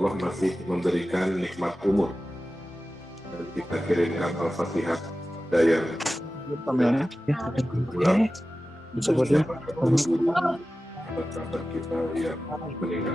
Allah masih memberikan nikmat umur. Dan kita kirimkan Al-Fatihah dan Thumbnailnya khususnya sahabat kita yang meninggal.